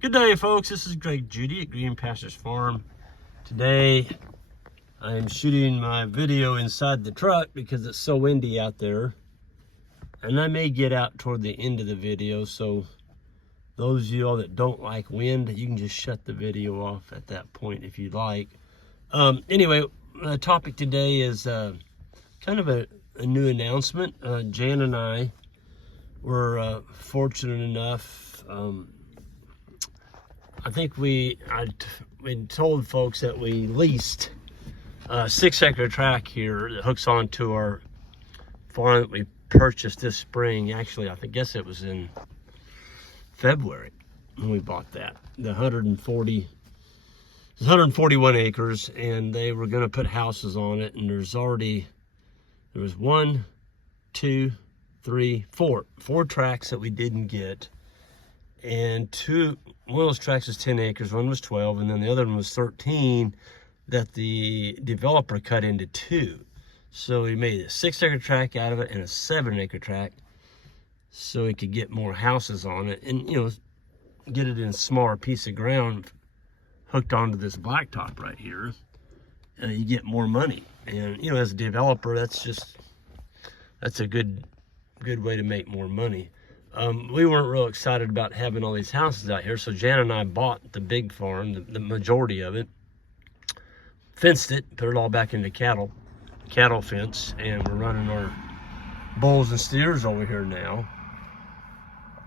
Good day, folks. This is Greg Judy at Green Pastures Farm. Today, I am shooting my video inside the truck because it's so windy out there. And I may get out toward the end of the video, so those of you all that don't like wind, you can just shut the video off at that point if you'd like. Anyway, the topic today is kind of a new announcement. Jan and I were fortunate enough. I think we told folks that we leased a 6-acre tract here that hooks onto our farm that we purchased this spring. Actually, I guess it was in February when we bought that. The 141 acres, and they were going to put houses on it. And there was 1, 2, 3, 4 tracts that we didn't get, and one of those tracts was 10 acres, one was 12, and then the other one was 13 that the developer cut into 2. So he made a 6-acre tract out of it and a 7-acre tract so he could get more houses on it and, get it in a smaller piece of ground hooked onto this blacktop right here. You get more money. And, as a developer, that's a good way to make more money. We weren't real excited about having all these houses out here, so Jan and I bought the big farm, the majority of it, fenced it, put it all back into cattle fence, and we're running our bulls and steers over here now.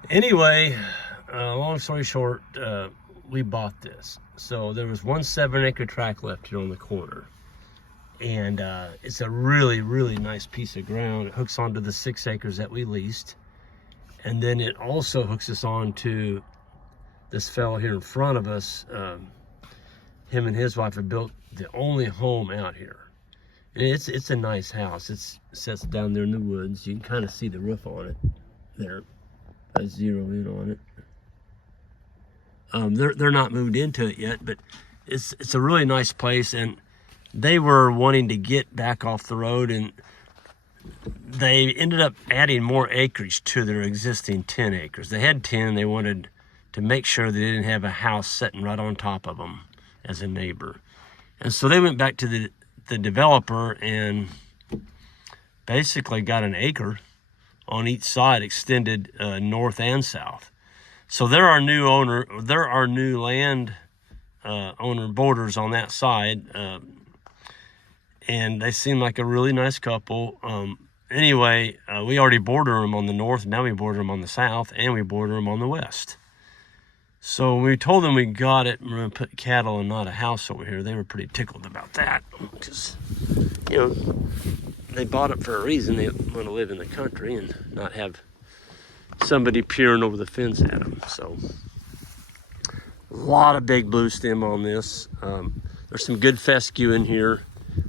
Anyway, long story short, we bought this. So there was one 7-acre tract left here on the corner, and it's a really, really nice piece of ground. It hooks onto the 6 acres that we leased. And then it also hooks us on to this fellow here in front of us. Him and his wife have built the only home out here. And it's a nice house. It sits down there in the woods. You can kind of see the roof on it there. I zero in on it. They're not moved into it yet, but it's a really nice place. And they were wanting to get back off the road, and they ended up adding more acreage to their existing 10 acres. They had 10. They wanted to make sure they didn't have a house sitting right on top of them as a neighbor. And so they went back to the developer and basically got an acre on each side, extended north and south. So there are new land owner borders on that side. And they seem like a really nice couple. Anyway, we already border them on the north. Now we border them on the south, and we border them on the west. So when we told them we got it, we're going to put cattle and not a house over here, they were pretty tickled about that. Because, they bought it for a reason. They want to live in the country and not have somebody peering over the fence at them. So a lot of big blue stem on this. There's some good fescue in here.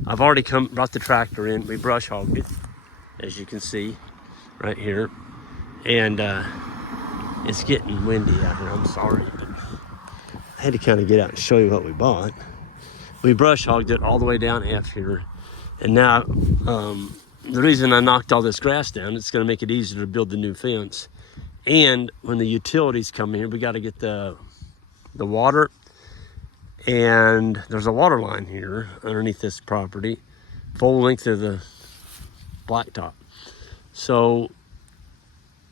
I've already brought the tractor in. We brush hogged it, as you can see right here. And it's getting windy out here. I'm sorry, but I had to kind of get out and show you what we bought. We brush hogged it all the way down half here. And now, the reason I knocked all this grass down, it's going to make it easier to build the new fence. And when the utilities come here, we got to get the water. And there's a water line here underneath this property, full length of the blacktop. So,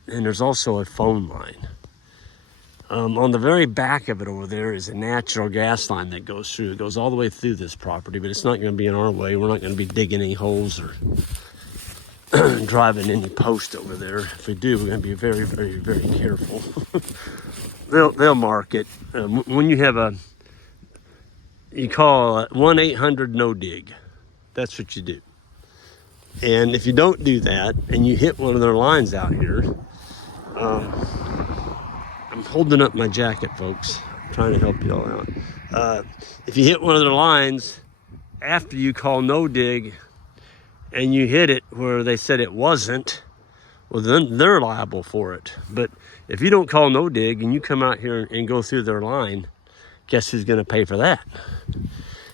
and there's also a phone line. On the very back of it over there is a natural gas line that goes through. It goes all the way through this property, but it's not going to be in our way. We're not going to be digging any holes or driving any post over there. If we do, we're going to be very, very, very careful. They'll mark it. When you have you call 1-800-NO-DIG. That's what you do. And if you don't do that and you hit one of their lines out here, I'm holding up my jacket, folks. I'm trying to help you all out. If you hit one of their lines after you call no dig and you hit it where they said it wasn't, well, then they're liable for it. But if you don't call no dig and you come out here and go through their line, guess who's going to pay for that?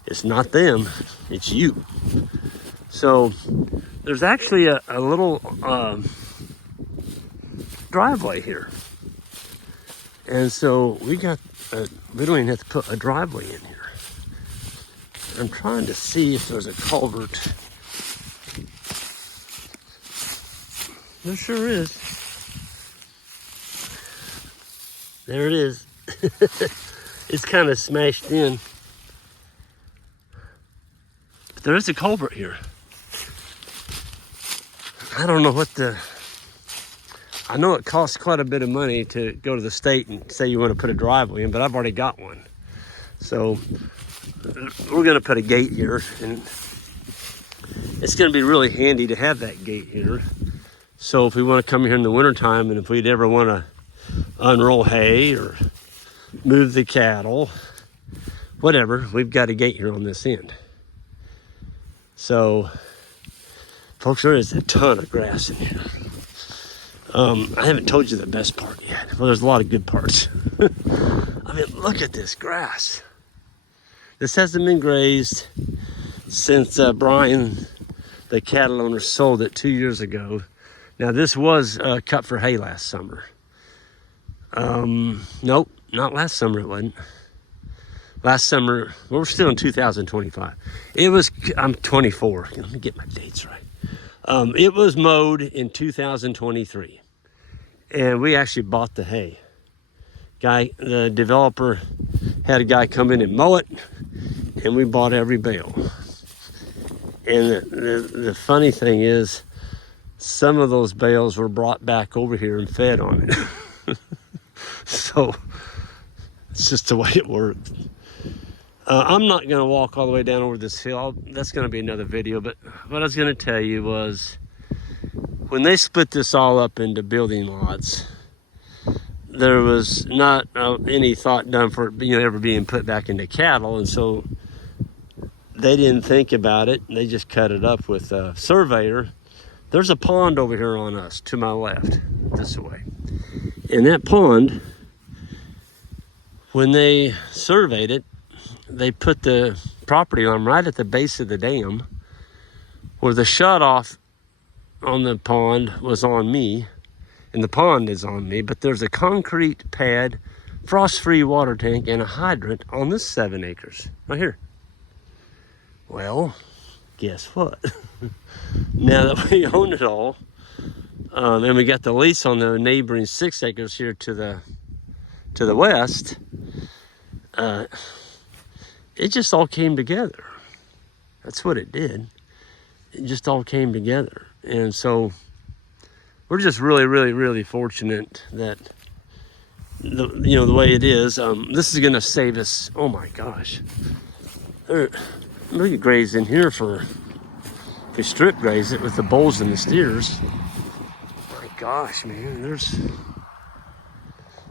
It's not them, it's you. So there's actually a little driveway here. And so we don't even have to put a driveway in here. I'm trying to see if there's a culvert. There sure is. There it is. It's kind of smashed in. But there is a culvert here. I don't know what I know it costs quite a bit of money to go to the state and say you want to put a driveway in, but I've already got one. So we're going to put a gate here, and it's going to be really handy to have that gate here. So if we want to come here in the wintertime, and if we'd ever want to unroll hay or move the cattle, whatever, we've got a gate here on this end. So, folks, there is a ton of grass in here. I haven't told you the best part yet. Well, there's a lot of good parts. I mean, look at this grass. This hasn't been grazed since Brian, the cattle owner, sold it 2 years ago. Now, this was cut for hay last summer. Nope, not last summer it wasn't. Last summer, well, we're still in 2025. I'm 24. Let me get my dates right. It was mowed in 2023. And we actually bought the hay. The developer had a guy come in and mow it, and we bought every bale. And the funny thing is, some of those bales were brought back over here and fed on it. So it's just the way it worked. I'm not going to walk all the way down over this hill. That's going to be another video. But what I was going to tell you was, when they split this all up into building lots, there was not any thought done for it, ever being put back into cattle, and so they didn't think about it. They just cut it up with a surveyor. There's a pond over here on us to my left, this way. And that pond, when they surveyed it, they put the property line right at the base of the dam, where the shutoff on the pond was on me, and the pond is on me, but there's a concrete pad, frost-free water tank, and a hydrant on this 7 acres right here. Well, guess what? Now that we own it all, and we got the lease on the neighboring 6 acres here to the west, it just all came together. That's what it did. It just all came together. And so we're just really, really, really fortunate that the way it is. This is gonna save us. Oh my gosh, we could graze in here if we strip graze it with the bulls and the steers. My gosh, man,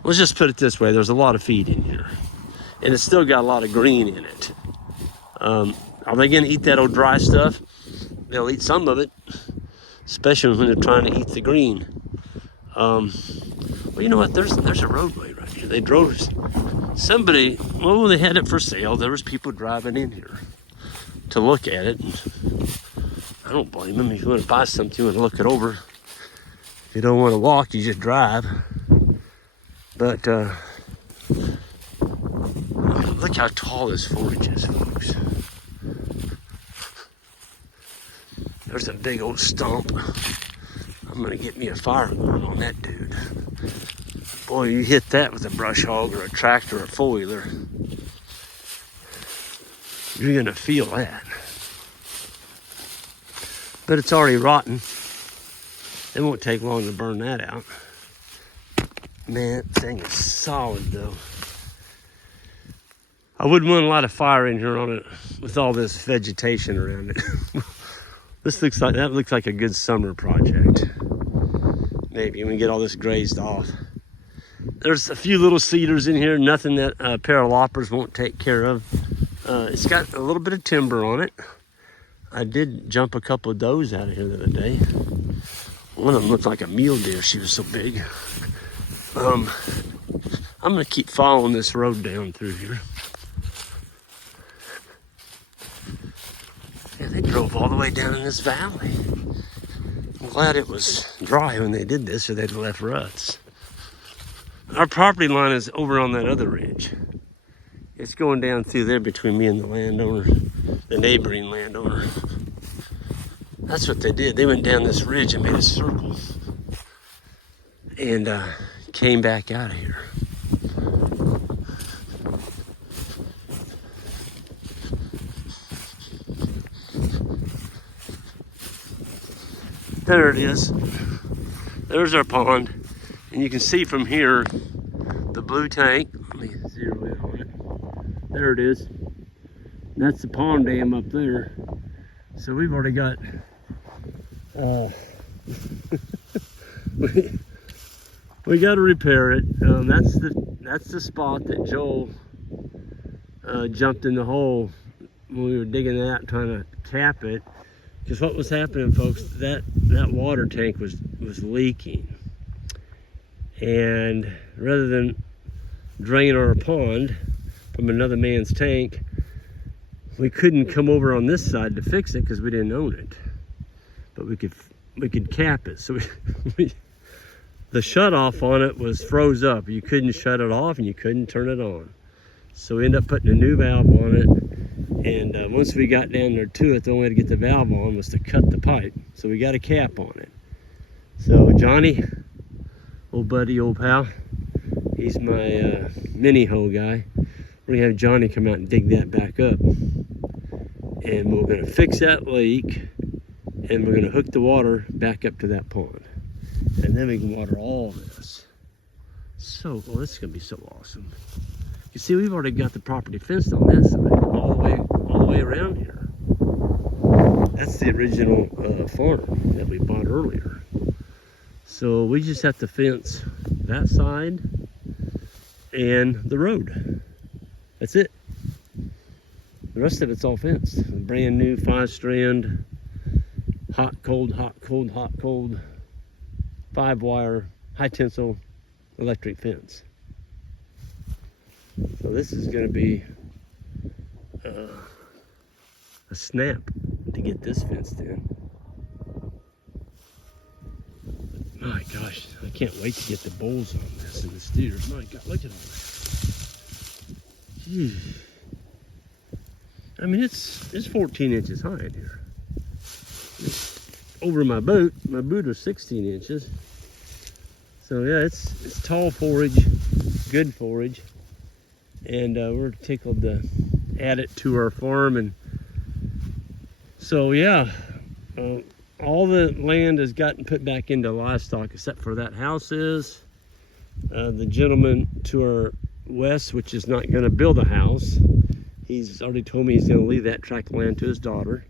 let's just put it this way, there's a lot of feed in here, and it's still got a lot of green in it. Are they gonna eat that old dry stuff? They'll eat some of it, especially when they're trying to eat the green. Well, you know what? There's a roadway right here. They drove somebody. Well, they had it for sale. There was people driving in here to look at it. And I don't blame them. If you want to buy something, you want to look it over. If you don't want to walk, you just drive. But look how tall this forage is, folks. There's a big old stump. I'm gonna get me a fire going on that dude. Boy, you hit that with a brush hog or a tractor or a four-wheeler, you're gonna feel that. But it's already rotten. It won't take long to burn that out. Man, that thing is solid though. I wouldn't want a lot of fire in here on it with all this vegetation around it. That looks like a good summer project. Maybe we can get all this grazed off. There's a few little cedars in here, nothing that a pair of loppers won't take care of. It's got a little bit of timber on it. I did jump a couple of does out of here the other day. One of them looked like a mule deer, she was so big. I'm gonna keep following this road down through here. Yeah, they drove all the way down in this valley. I'm glad it was dry when they did this, or they'd have left ruts. our property line is over on that other ridge. It's going down through there between me and the landowner, the neighboring landowner. That's what they did. They went down this ridge and made a circle and came back out of here. There it is. There's our pond. And you can see from here the blue tank. Let me zero in on it. There it is. That's the pond dam up there. So we've already got we got to repair it. That's the spot that Joel jumped in the hole when we were digging that, trying to cap it. Because what was happening, folks, that water tank was leaking. And rather than drain our pond from another man's tank, we couldn't come over on this side to fix it because we didn't own it. But we could cap it. So the shut off on it was froze up. You couldn't shut it off and you couldn't turn it on. So we ended up putting a new valve on it. And once we got down there to it, the only way to get the valve on was to cut the pipe. So we got a cap on it. So Johnny, old buddy, old pal, he's my mini hoe guy. We're gonna have Johnny come out and dig that back up. And we're gonna fix that leak, and we're gonna hook the water back up to that pond. And then we can water all this. So, well, this is gonna be so awesome. You see, we've already got the property fenced on that side, all the way around here. That's the original farm that we bought earlier. So we just have to fence that side and the road. That's it. The rest of it's all fenced. A brand new 5-strand, hot, cold, 5-wire, high tensile electric fence. So this is going to be a snap to get this fenced in. My gosh, I can't wait to get the bulls on this and the steers. My God, look at all that. Jeez. I mean, it's 14 inches high in here. It's over my boot. My boot is 16 inches. So yeah, it's tall forage, good forage. And we're tickled to add it to our farm. And so yeah, all the land has gotten put back into livestock except for that house is. The gentleman to our west, which is not going to build a house, he's already told me he's going to leave that tract of land to his daughter.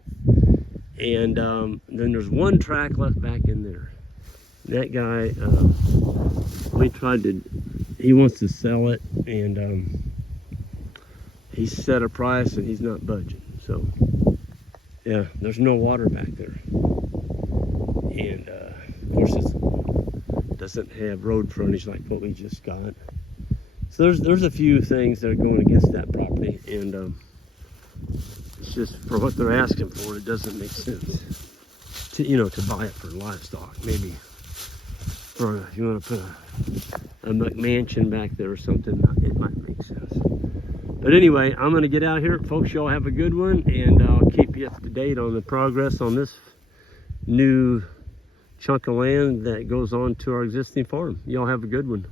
And then there's one tract left back in there. That guy, he wants to sell it, and he set a price and he's not budging. So yeah, there's no water back there. And of course it doesn't have road frontage like what we just got. So there's a few things that are going against that property, and it's just for what they're asking for, it doesn't make sense to buy it for livestock. Maybe for if you want to put a McMansion back there or something, it might make sense. But anyway, I'm going to get out here. Folks, y'all have a good one, and I'll keep you up to date on the progress on this new chunk of land that goes on to our existing farm. Y'all have a good one.